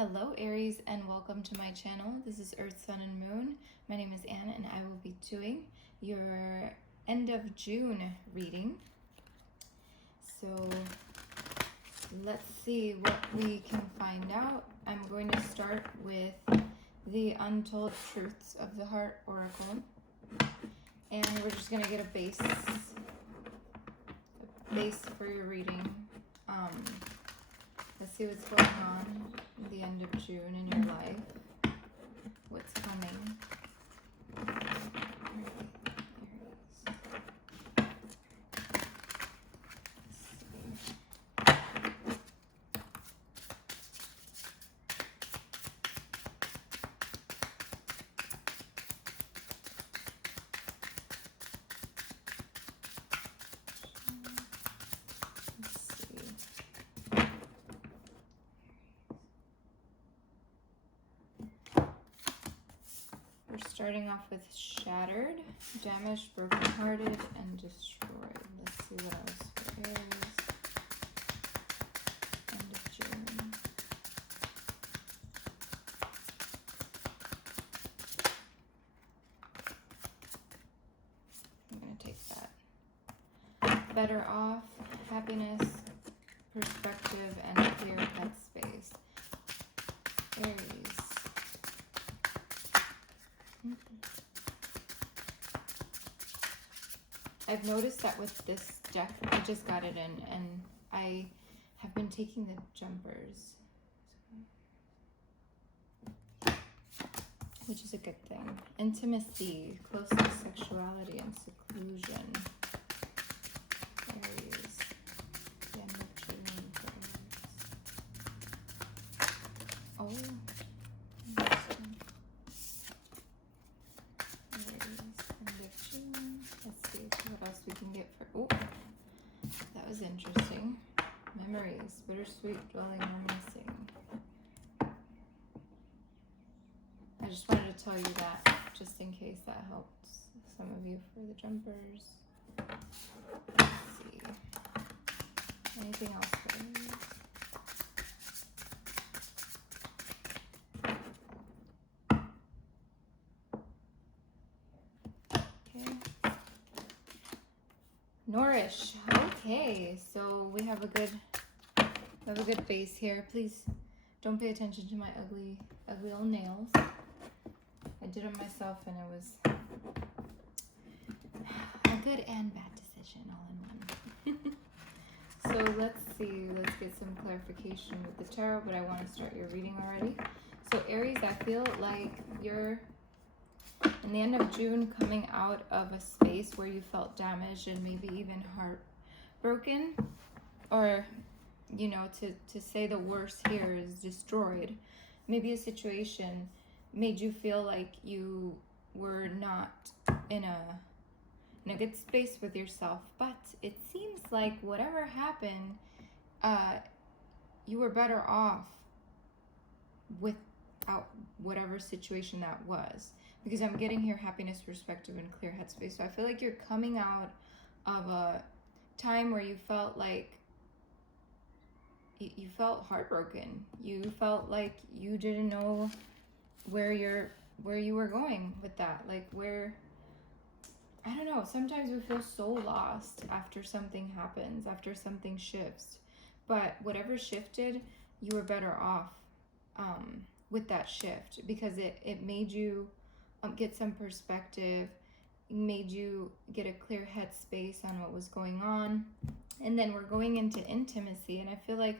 Hello Aries, and welcome to my channel. This is Earth, Sun, and Moon. My name is Anne and I will be doing your end of June reading. So let's see what we can find out. I'm going to start with the Untold Truths of the Heart Oracle. And we're just going to get a base for your reading. Let's see what's going on at the end of June in your life. What's coming. Starting off with shattered, damaged, brokenhearted, and destroyed. Let's see what else for Aries. End of June. I'm going to take that. Better off, happiness, perspective, and clear headspace. Aries. I've noticed that with this deck, I just got it in, and I have been taking the jumpers, which is a good thing. Intimacy, closeness, sexuality, and seclusion. Aries. The end of June for Aries. Oh. Let's see what else we can get for. Oh, that was interesting. Memories, bittersweet, dwelling, or missing. I just wanted to tell you that, just in case that helps some of you for the jumpers. Let's see. Anything else for you? Nourish. Okay, so we have a good base here. Please don't pay attention to my ugly little nails. I did them myself, and it was a good and bad decision all in one. So let's see. Let's get some clarification with the tarot, but I want to start your reading already. So Aries, I feel like you're in the end of June, coming out of a space where you felt damaged and maybe even heartbroken, or, you know, to say the worst here is destroyed. Maybe a situation made you feel like you were not in a good space with yourself, but it seems like whatever happened, you were better off without whatever situation that was. Because I'm getting here happiness, perspective, and clear headspace. So I feel like you're coming out of a time where you felt like you felt heartbroken. You felt like you didn't know where you were going with that. Like where, I don't know, sometimes we feel so lost after something happens, after something shifts. But whatever shifted, you were better off with that shift, because it made you get some perspective, made you get a clear headspace on what was going on. And then we're going into intimacy, and I feel like,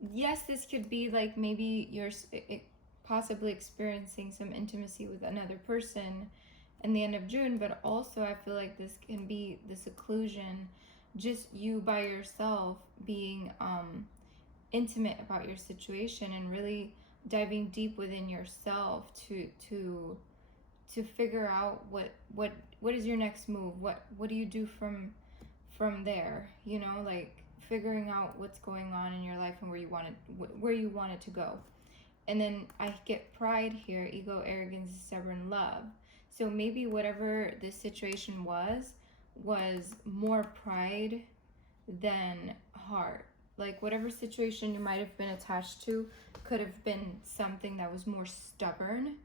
yes, this could be like maybe you're possibly experiencing some intimacy with another person in the end of June, but also I feel like this can be the seclusion, just you by yourself being intimate about your situation and really diving deep within yourself to figure out what is your next move, what do you do from there, you know, like figuring out what's going on in your life and where you want it to go. And then I get pride here, ego, arrogance, stubborn love. So maybe whatever this situation was more pride than heart. Like whatever situation you might have been attached to could have been something that was more stubborn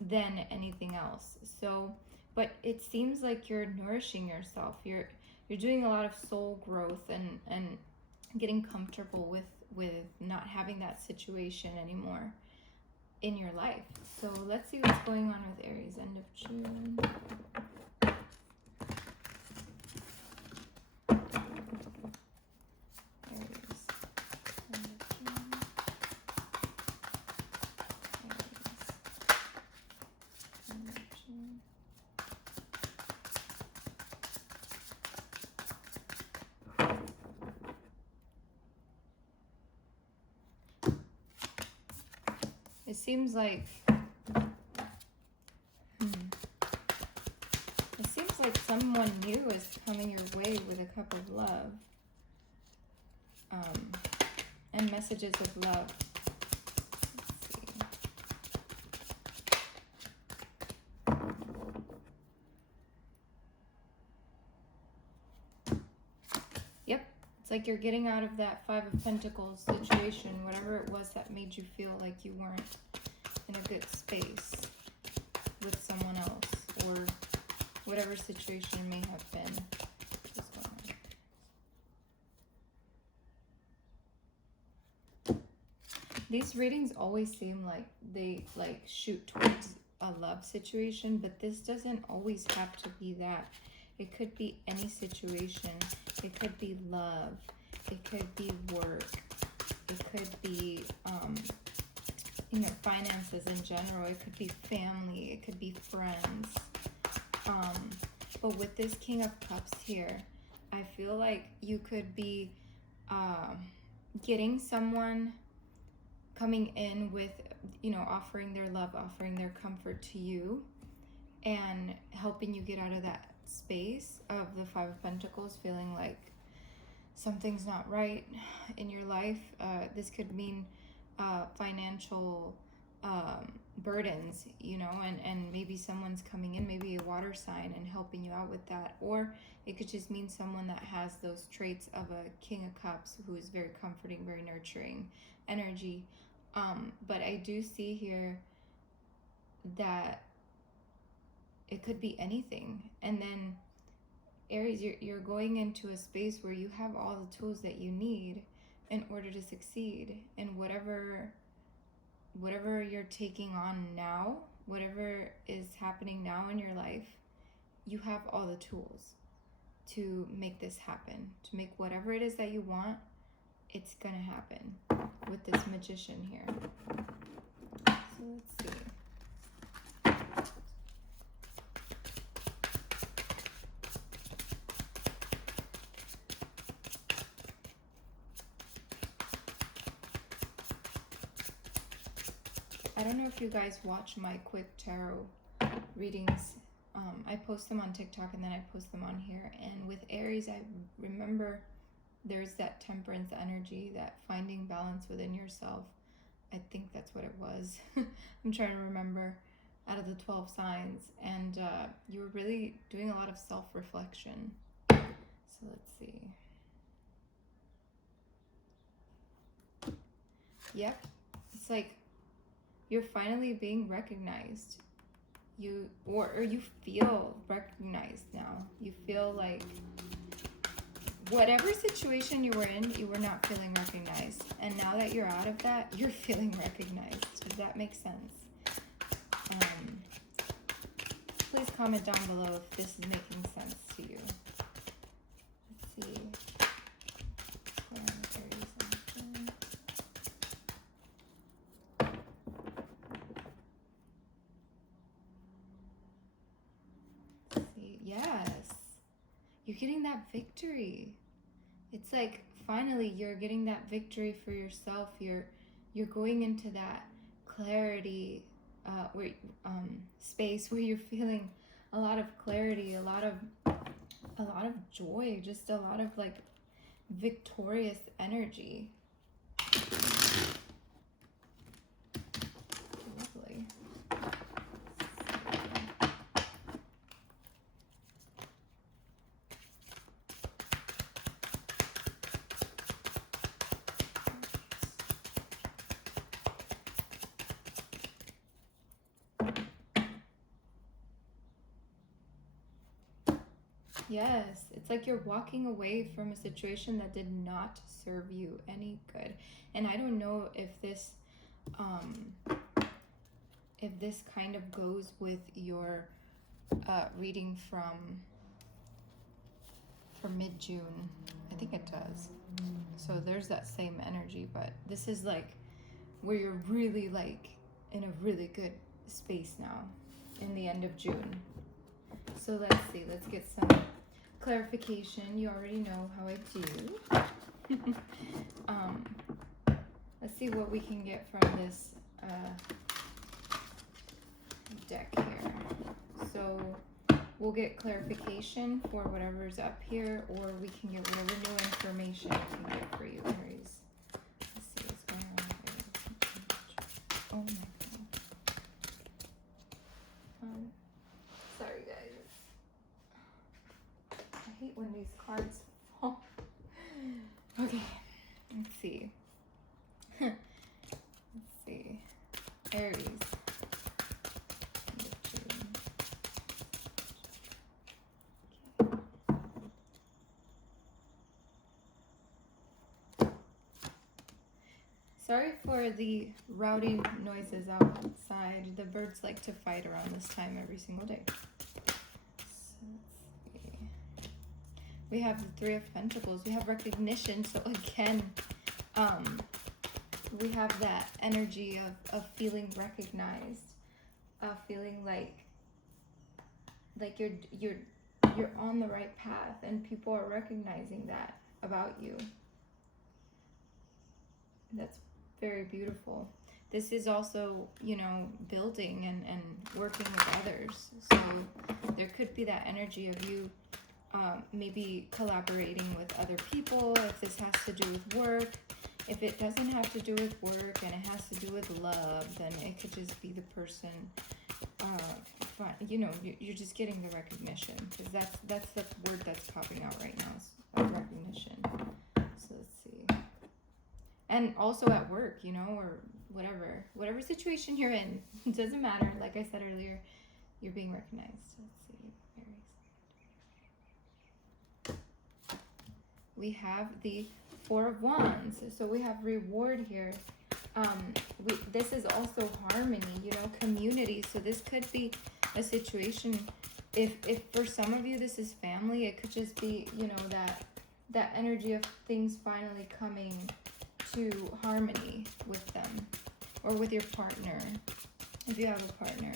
than anything else. So, but it seems like you're nourishing yourself. You're doing a lot of soul growth and getting comfortable with not having that situation anymore in your life. So let's see what's going on with Aries end of June. It seems like someone new is coming your way with a cup of love, and messages of love. Yep, it's like you're getting out of that Five of Pentacles situation, whatever it was that made you feel like you weren't in a good space with someone else, or whatever situation may have been. What's going on? These readings always seem like they like shoot towards a love situation, but this doesn't always have to be that. It could be any situation. It could be love. It could be work. It could be, you know, finances in general. It could be family. It could be friends. But with this King of Cups here, I feel like you could be getting someone coming in with, you know, offering their love, offering their comfort to you, and helping you get out of that space of the Five of Pentacles, feeling like something's not right in your life. This could mean financial burdens, you know, and maybe someone's coming in, maybe a water sign, and helping you out with that. Or it could just mean someone that has those traits of a King of Cups, who is very comforting, very nurturing energy. But I do see here that it could be anything. And then Aries, you're going into a space where you have all the tools that you need in order to succeed in whatever you're taking on now, whatever is happening now in your life. You have all the tools to make this happen, to make whatever it is that you want. It's gonna happen with this Magician here. So let's see. I don't know if you guys watch my quick tarot readings. I post them on TikTok and then I post them on here. And with Aries, I remember there's that temperance energy, that finding balance within yourself. I think that's what it was. I'm trying to remember out of the 12 signs. And you were really doing a lot of self-reflection. So let's see. Yep. It's like you're finally being recognized. You feel recognized now. You feel like whatever situation you were in, you were not feeling recognized. And now that you're out of that, you're feeling recognized. Does that make sense? Please comment down below if this is making sense to you. Let's see. Yes, you're getting that victory. It's like finally you're getting that victory for yourself. You're going into that clarity space where you're feeling a lot of clarity, a lot of joy, just a lot of like victorious energy. Lovely. Yes, it's like you're walking away from a situation that did not serve you any good. And I don't know um if this kind of goes with your reading for mid-June. I think it does. So there's that same energy, but this is like where you're really like in a really good space now in the end of June. So let's see, let's get some clarification. You already know how I do. Let's see what we can get from this deck here. So we'll get clarification for whatever's up here, or we can get whatever new information I can get for you, Aries. Let's see what's going on with Aries. Oh my god. Sorry guys. I hate when these cards fall. Okay, let's see. Let's see. Aries. Sorry for the rowdy noises outside. The birds like to fight around this time every single day. So let's see. We have the Three of Pentacles. We have recognition. So again, we have that energy of feeling recognized, feeling like you're on the right path, and people are recognizing that about you. That's very beautiful. This is also, you know, building and working with others. So there could be that energy of you maybe collaborating with other people. If this has to do with work, if it doesn't have to do with work and it has to do with love, then it could just be the person, you know, you're just getting the recognition, because that's the word that's popping out right now, is recognition. So let's see. And also at work, you know, or whatever situation you're in, it doesn't matter. Like I said earlier, you're being recognized. Let's see, Aries. We have the Four of Wands. So we have reward here. This is also harmony, you know, community. So this could be a situation, if for some of you this is family, it could just be, you know, that energy of things finally coming to harmony with them, or with your partner, if you have a partner.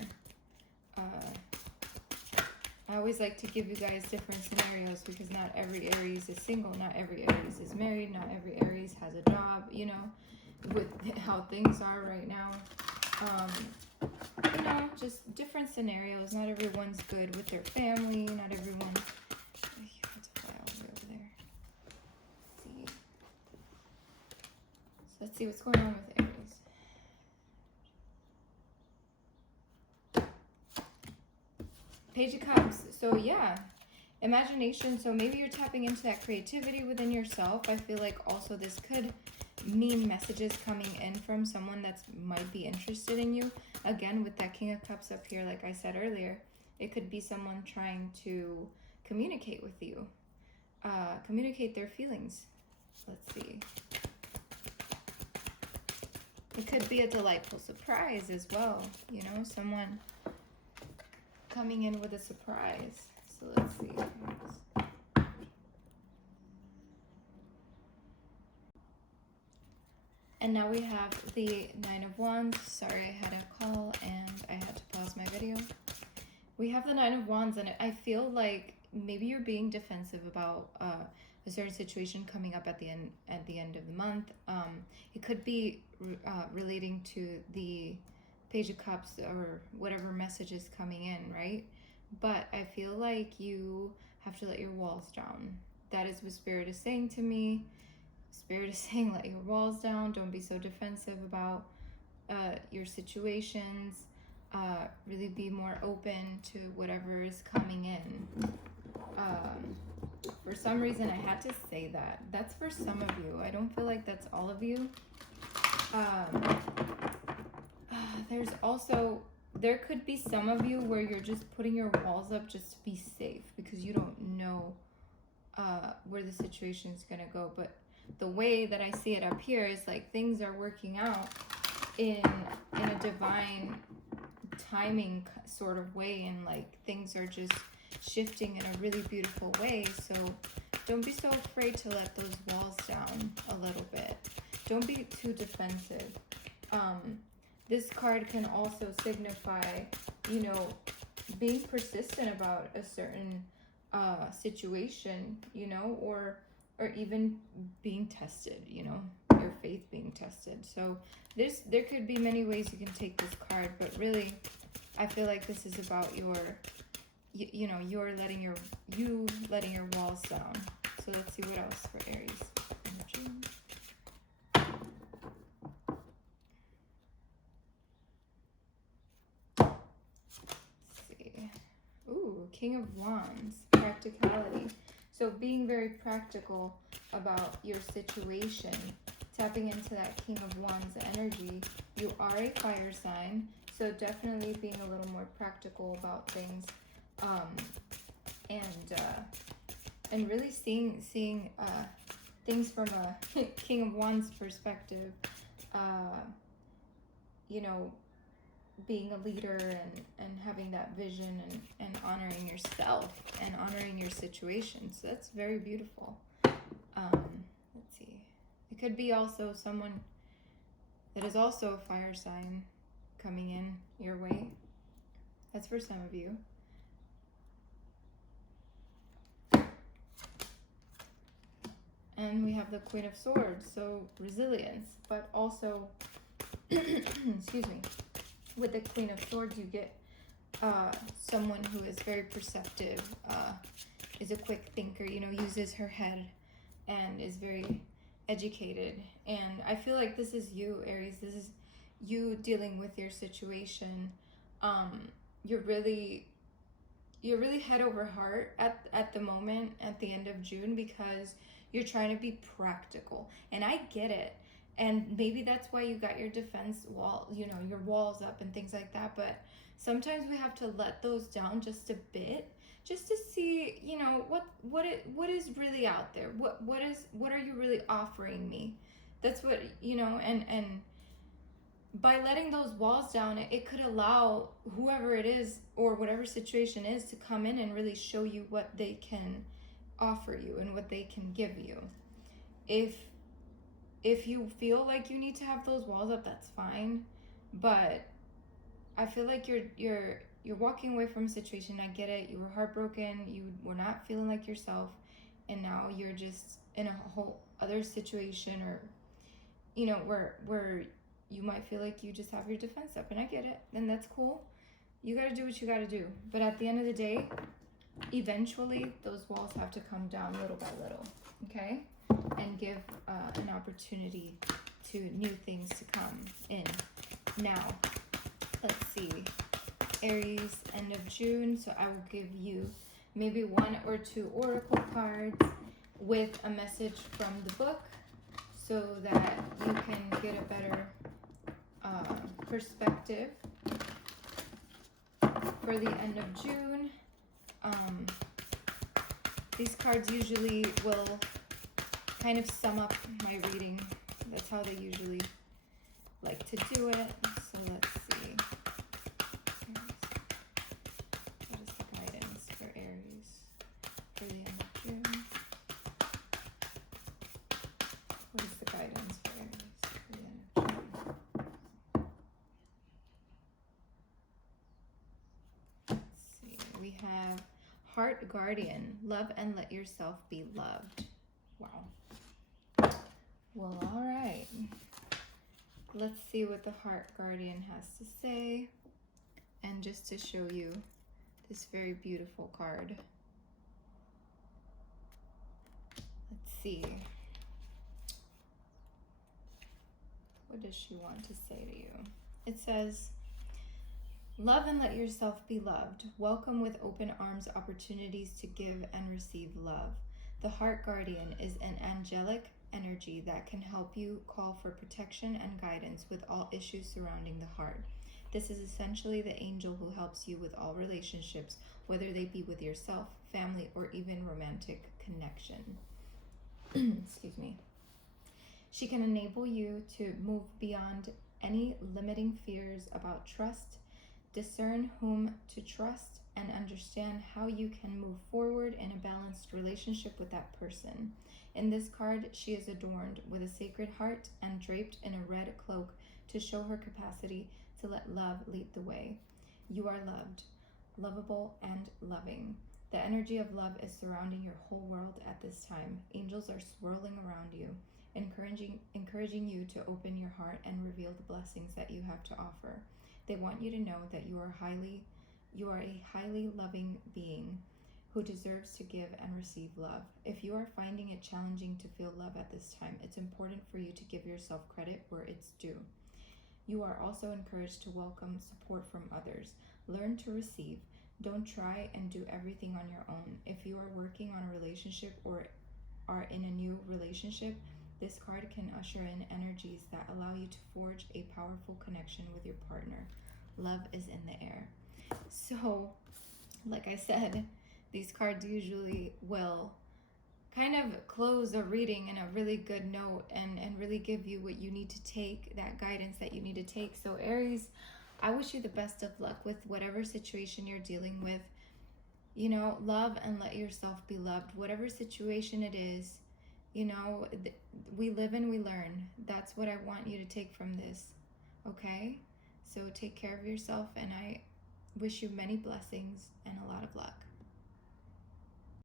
I always like to give you guys different scenarios, because not every Aries is single, not every Aries is married, not every Aries has a job, you know, with how things are right now. You know, just different scenarios. Not everyone's good with their family, not everyone. You have to fly all the way over there. See. So let's see what's going on with Aries. Page of Cups. So yeah, imagination. So maybe you're tapping into that creativity within yourself. I feel like also this could mean messages coming in from someone that might be interested in you. Again, with that King of Cups up here, like I said earlier, it could be someone trying to communicate with you, communicate their feelings. Let's see. It could be a delightful surprise as well, you know, someone coming in with a surprise. So let's see. And now we have the Nine of Wands. Sorry, I had a call and I had to pause my video. We have the Nine of Wands, and I feel like maybe you're being defensive about a certain situation coming up at the end of the month. It could be relating to the Page of Cups or whatever message is coming in, right? But I feel like you have to let your walls down. That is what Spirit is saying to me. Spirit is saying, let your walls down. Don't be so defensive about your situations. Really be more open to whatever is coming in. For some reason, I had to say that. That's for some of you. I don't feel like that's all of you. There's also, there could be some of you where you're just putting your walls up just to be safe, because you don't know where the situation is going to go. But the way that I see it up here is like things are working out in a divine timing sort of way, and like things are just shifting in a really beautiful way. So don't be so afraid to let those walls down a little bit. Don't be too defensive. This card can also signify, you know, being persistent about a certain situation, you know, or even being tested, you know, your faith being tested. So there could be many ways you can take this card, but really I feel like this is about you know, you're letting your walls down. So let's see what else for Aries energy. Ooh, King of Wands, practicality. So being very practical about your situation, tapping into that King of Wands energy. You are a fire sign, so definitely being a little more practical about things, and really seeing things from a King of Wands perspective. You know, being a leader and having that vision and honoring yourself and honoring your situation. So that's very beautiful. Let's see. It could be also someone that is also a fire sign coming in your way. That's for some of you. And we have the Queen of Swords, so resilience, but also, excuse me, with the Queen of Swords, you get someone who is very perceptive, is a quick thinker, you know, uses her head and is very educated. And I feel like this is you, Aries. This is you dealing with your situation. You're really head over heart at the moment, at the end of June, because you're trying to be practical. And I get it. And maybe that's why you got your defense wall, you know, your walls up and things like that. But sometimes we have to let those down just a bit, just to see, you know, what is really out there. What are you really offering me? That's what, you know, and by letting those walls down, it could allow whoever it is or whatever situation is to come in and really show you what they can offer you and what they can give you. If you feel like you need to have those walls up, that's fine. But I feel like you're walking away from a situation. I get it. You were heartbroken. You were not feeling like yourself. And now you're just in a whole other situation, or, you know, where you might feel like you just have your defense up. And I get it. And that's cool. You got to do what you got to do. But at the end of the day, eventually those walls have to come down little by little. Okay? And give an opportunity to new things to come in. Now, let's see. Aries, end of June. So I will give you maybe 1 or 2 oracle cards with a message from the book, so that you can get a better perspective for the end of June. These cards usually will kind of sum up my reading. That's how they usually like to do it. So let's see. What is the guidance for Aries for the end of June? What is the guidance for Aries for the end of June? Let's see. We have Heart Guardian. Love and let yourself be loved. Wow. Well, all right. Let's see what the Heart Guardian has to say. And just to show you this very beautiful card. Let's see. What does she want to say to you? It says, love and let yourself be loved. Welcome with open arms opportunities to give and receive love. The Heart Guardian is an angelic energy that can help you call for protection and guidance with all issues surrounding the heart. This is essentially the angel who helps you with all relationships, whether they be with yourself, family, or even romantic connection. Excuse me. She can enable you to move beyond any limiting fears about trust, discern whom to trust, and understand how you can move forward in a balanced relationship with that person. In this card, she is adorned with a sacred heart and draped in a red cloak to show her capacity to let love lead the way. You are loved, lovable, and loving. The energy of love is surrounding your whole world at this time. Angels are swirling around you, encouraging you to open your heart and reveal the blessings that you have to offer. They want you to know that you are a highly loving being who deserves to give and receive love. If you are finding it challenging to feel love at this time, it's important for you to give yourself credit where it's due. You are also encouraged to welcome support from others. Learn to receive. Don't try and do everything on your own. If you are working on a relationship or are in a new relationship, this card can usher in energies that allow you to forge a powerful connection with your partner. Love is in the air. So, like I said, these cards usually will kind of close a reading in a really good note and really give you what you need to take, that guidance that you need to take. So Aries, I wish you the best of luck with whatever situation you're dealing with. You know, love and let yourself be loved. Whatever situation it is, you know, we live and we learn. That's what I want you to take from this, okay? So take care of yourself, and I wish you many blessings and a lot of luck.